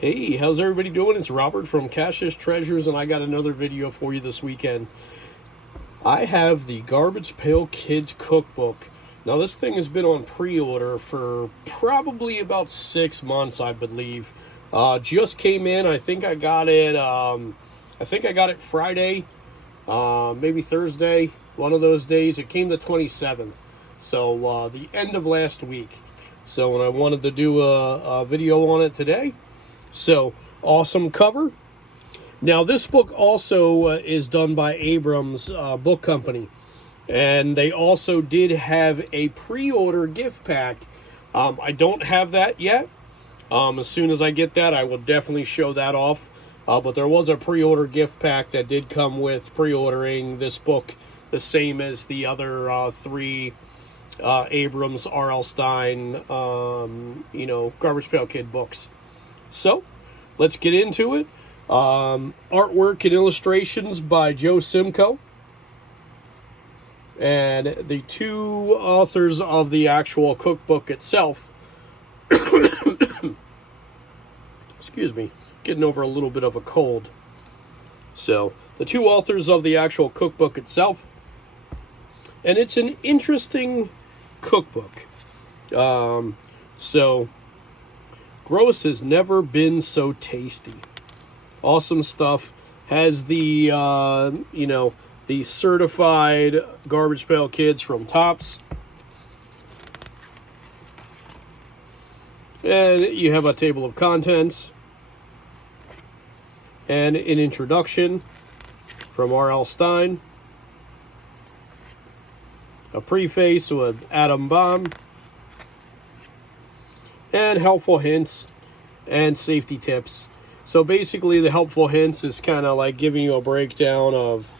Hey, how's everybody doing? It's Robert from Cash's Treasures, and I got another video for you this weekend. I have the Garbage Pail Kids Cookbook. Now, this thing has been on pre-order for probably about 6 months, I believe. Just came in. I think I got it. Friday, maybe Thursday. One of those days. It came the 27th, so the end of last week. So, when I wanted to do a video on it today. So, awesome cover. Now, this book also is done by Abrams Book Company. And they also did have a pre-order gift pack. I don't have that yet. As soon as I get that, I will definitely show that off. But there was a pre-order gift pack that did come with pre-ordering this book, the same as the other 3 Abrams R.L Stein, Garbage Pail Kid books. So, let's get into it. Artwork and illustrations by Joe Simko. And the 2 authors of the actual cookbook itself. Excuse me, getting over a little bit of a cold. So, the 2 authors of the actual cookbook itself. And it's an interesting cookbook. Gross has never been so tasty. Awesome stuff. Has the, the certified Garbage Pail Kids from Tops. And you have a table of contents. And an introduction from R.L. Stein. A preface with Atom Bomb. And helpful hints and safety tips. So basically the helpful hints is kind of like giving you a breakdown of,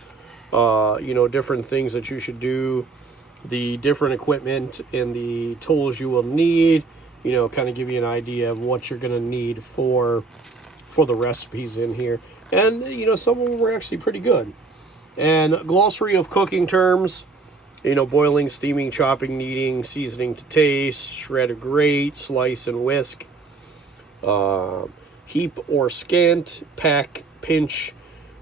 different things that you should do, the different equipment and the tools you will need, kind of give you an idea of what you're going to need for the recipes in here. And, some of them were actually pretty good. And a glossary of cooking terms. Boiling, steaming, chopping, kneading, seasoning to taste, shred or grate, slice and whisk, heap or scant, pack, pinch,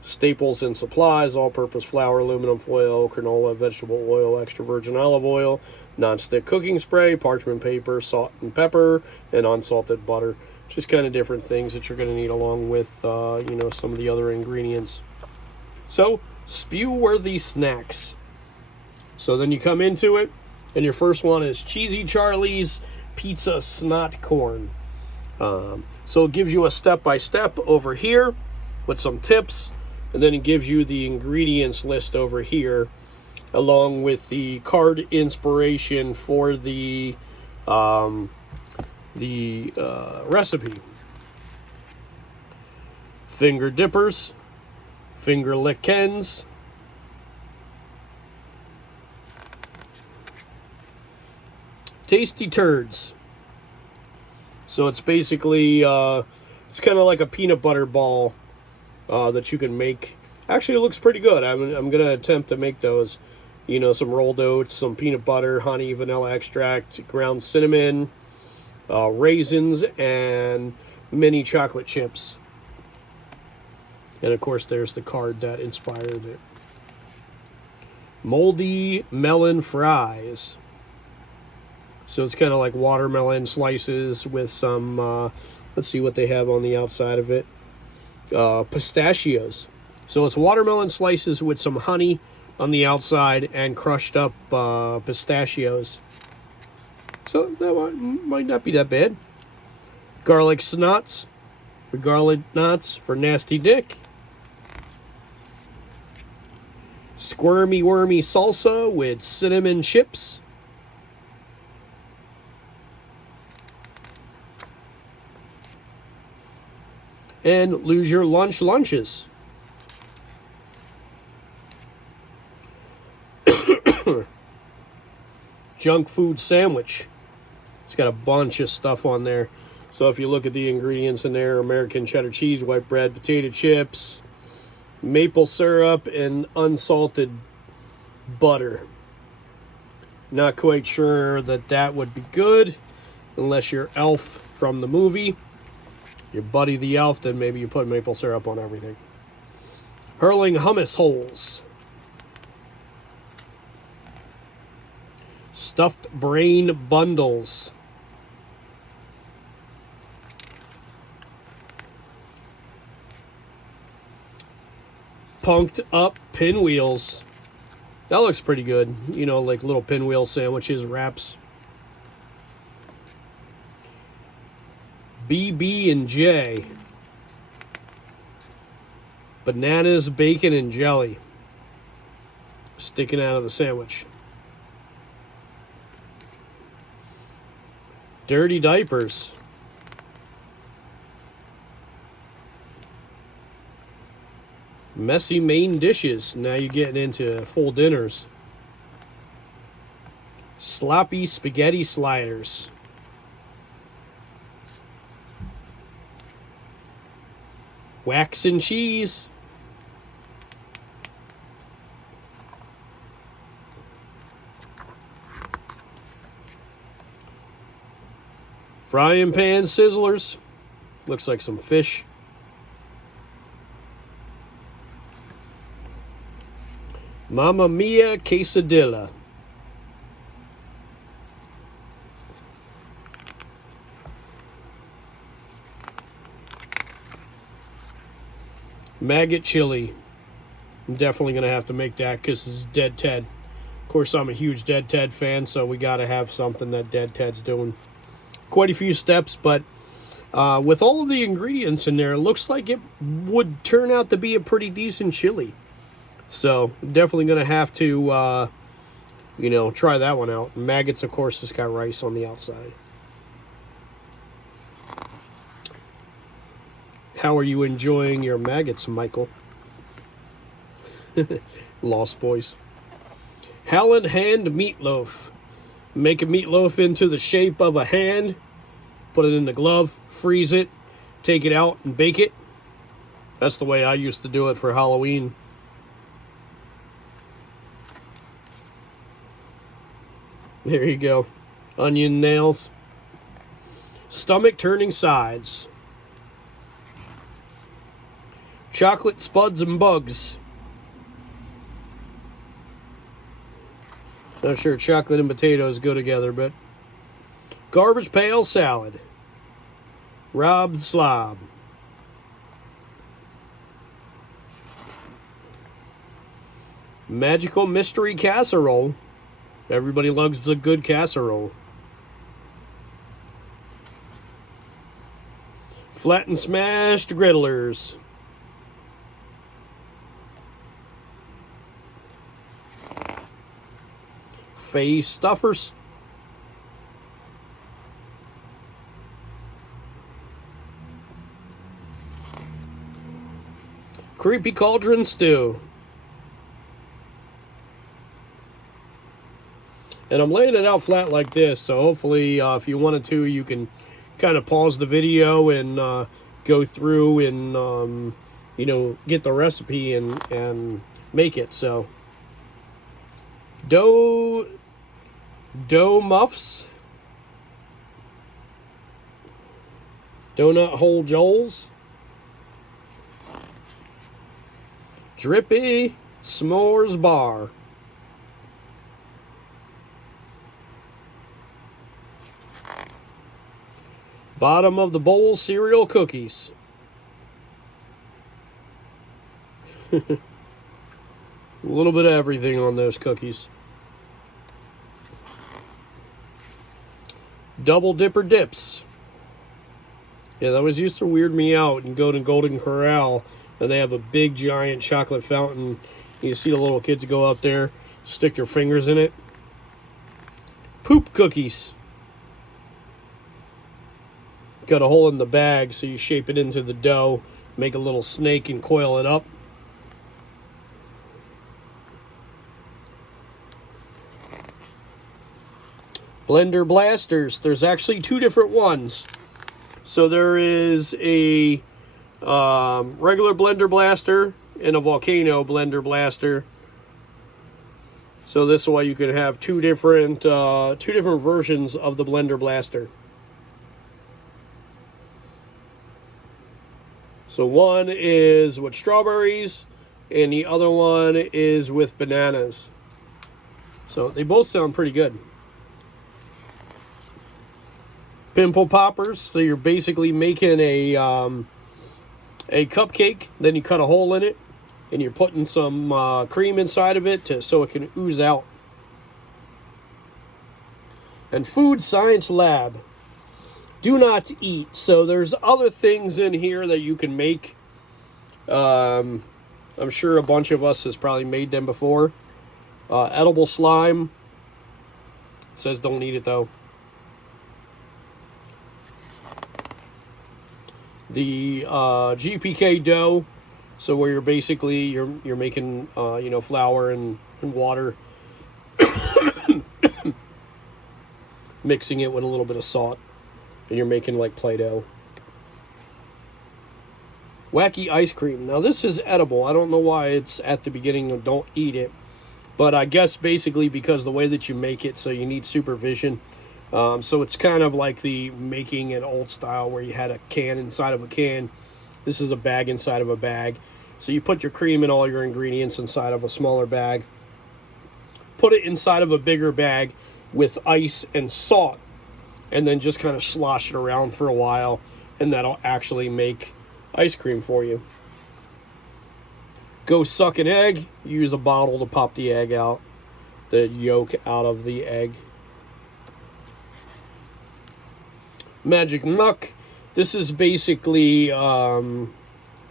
staples and supplies, all-purpose flour, aluminum foil, canola, vegetable oil, extra virgin olive oil, non-stick cooking spray, parchment paper, salt and pepper, and unsalted butter. Just kind of different things that you're going to need along with, some of the other ingredients. So, spew-worthy snacks. So then you come into it, and your first one is Cheesy Charlie's Pizza Snot Corn. So it gives you a step-by-step over here with some tips, and then it gives you the ingredients list over here, along with the card inspiration for the recipe. Finger dippers, finger lickens, Tasty Turds. So it's basically, it's kind of like a peanut butter ball that you can make. Actually, it looks pretty good. I'm going to attempt to make those. Some rolled oats, some peanut butter, honey, vanilla extract, ground cinnamon, raisins, and mini chocolate chips. And, of course, there's the card that inspired it. Moldy melon fries. So it's kind of like watermelon slices with some, let's see what they have on the outside of it. Pistachios. So it's watermelon slices with some honey on the outside and crushed up pistachios. So that might not be that bad. Garlic snots. Garlic knots for Nasty Dick. Squirmy wormy salsa with cinnamon chips. And lose your lunches. Junk food sandwich. It's got a bunch of stuff on there. So if you look at the ingredients in there, American cheddar cheese, white bread, potato chips, maple syrup, and unsalted butter. Not quite sure that would be good unless you're Elf from the movie. your buddy the elf, then maybe you put maple syrup on everything. Hurling hummus holes. Stuffed brain bundles. Punked up pinwheels. That looks pretty good. You know, like little pinwheel sandwiches, wraps. BB&J. Bananas, bacon, and jelly. Sticking out of the sandwich. Dirty diapers. Messy main dishes. Now you're getting into full dinners. Sloppy spaghetti sliders. Wax and cheese. Frying pan sizzlers. Looks like some fish. Mamma Mia quesadilla. Maggot chili. I'm definitely going to have to make that because this is Dead Ted. Of course, I'm a huge Dead Ted fan, so we got to have something that Dead Ted's doing. Quite a few steps, but with all of the ingredients in there, it looks like it would turn out to be a pretty decent chili. So, definitely going to have to, you know, try that one out. Maggots, of course, has got rice on the outside. How are you enjoying your maggots, Michael? Lost Boys. Howlin' hand meatloaf. Make a meatloaf into the shape of a hand. Put it in the glove. Freeze it. Take it out and bake it. That's the way I used to do it for Halloween. There you go. Onion nails. Stomach turning sides. Chocolate spuds and bugs. Not sure chocolate and potatoes go together, but garbage pail salad. Robbed slob. Magical mystery casserole. Everybody loves the good casserole. Flat and smashed griddlers. Face stuffers. Creepy cauldron stew. And I'm laying it out flat like this, so hopefully if you wanted to, you can kind of pause the video and go through and, you know, get the recipe and make it. So, dough muffs. Donut hole Joels. Drippy s'mores bar. Bottom of the bowl cereal cookies. A little bit of everything on those cookies. Double dipper dips. Yeah, that was used to weird me out and go to Golden Corral and they have a big giant chocolate fountain. You see the little kids go up there, stick their fingers in it. Poop cookies. Got a hole in the bag, so you shape it into the dough, make a little snake and coil it up. Blender blasters. There's actually two different ones. So there is a regular blender blaster and a volcano blender blaster. So this way you could have two different versions of the blender blaster. So one is with strawberries, and the other one is with bananas. So they both sound pretty good. Pimple Poppers. So you're basically making a cupcake. Then you cut a hole in it, and you're putting some cream inside of it so it can ooze out. And Food Science Lab. Do not eat. So there's other things in here that you can make. I'm sure a bunch of us has probably made them before. Edible slime. Says don't eat it though. The Gpk dough. So where you're basically you're making flour and water, mixing it with a little bit of salt. And you're making like Play-Doh. Wacky ice cream. Now this is edible. I don't know why it's at the beginning of don't eat it. But I guess basically because the way that you make it, so you need supervision. So it's kind of like the making an old style where you had a can inside of a can. This is a bag inside of a bag. So you put your cream and all your ingredients inside of a smaller bag. Put it inside of a bigger bag with ice and salt. And then just kind of slosh it around for a while, and that'll actually make ice cream for you. Go suck an egg. Use a bottle to pop the egg out, the yolk out of the egg. Magic Muck. This is basically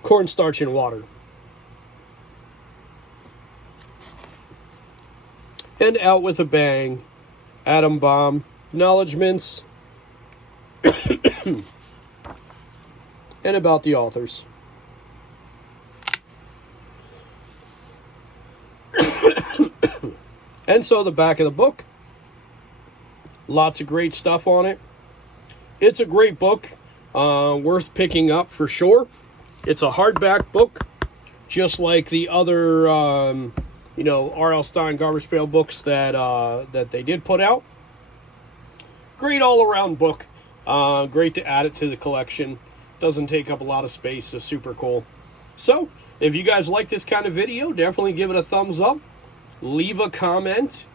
cornstarch and water. And out with a bang. Atom Bomb. Acknowledgements. And about the authors. And so the back of the book. Lots of great stuff on it. It's a great book. Worth picking up for sure. It's a hardback book. Just like the other R.L. Stein Garbage Pail books that they did put out. Great all-around book. Great to add it to the collection. Doesn't take up a lot of space, so super cool. So, if you guys like this kind of video, definitely give it a thumbs up. Leave a comment.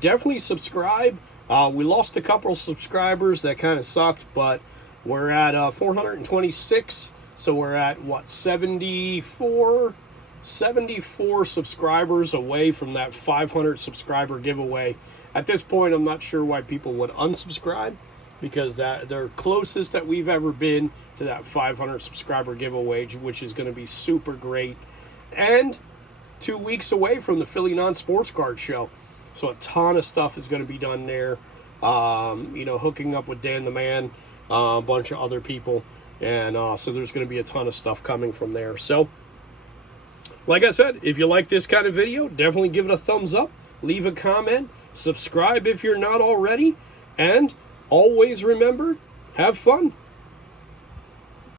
Definitely subscribe. We lost a couple of subscribers. That kind of sucked, but we're at 426. So we're at, 74 subscribers away from that 500 subscriber giveaway. At this point, I'm not sure why people would unsubscribe, because they're closest that we've ever been to that 500 subscriber giveaway, which is going to be super great. And 2 weeks away from the Philly Non-Sports Card Show. So a ton of stuff is going to be done there. Hooking up with Dan the Man, a bunch of other people. And so there's going to be a ton of stuff coming from there. So, like I said, if you like this kind of video, definitely give it a thumbs up. Leave a comment. Subscribe if you're not already. And always remember, have fun.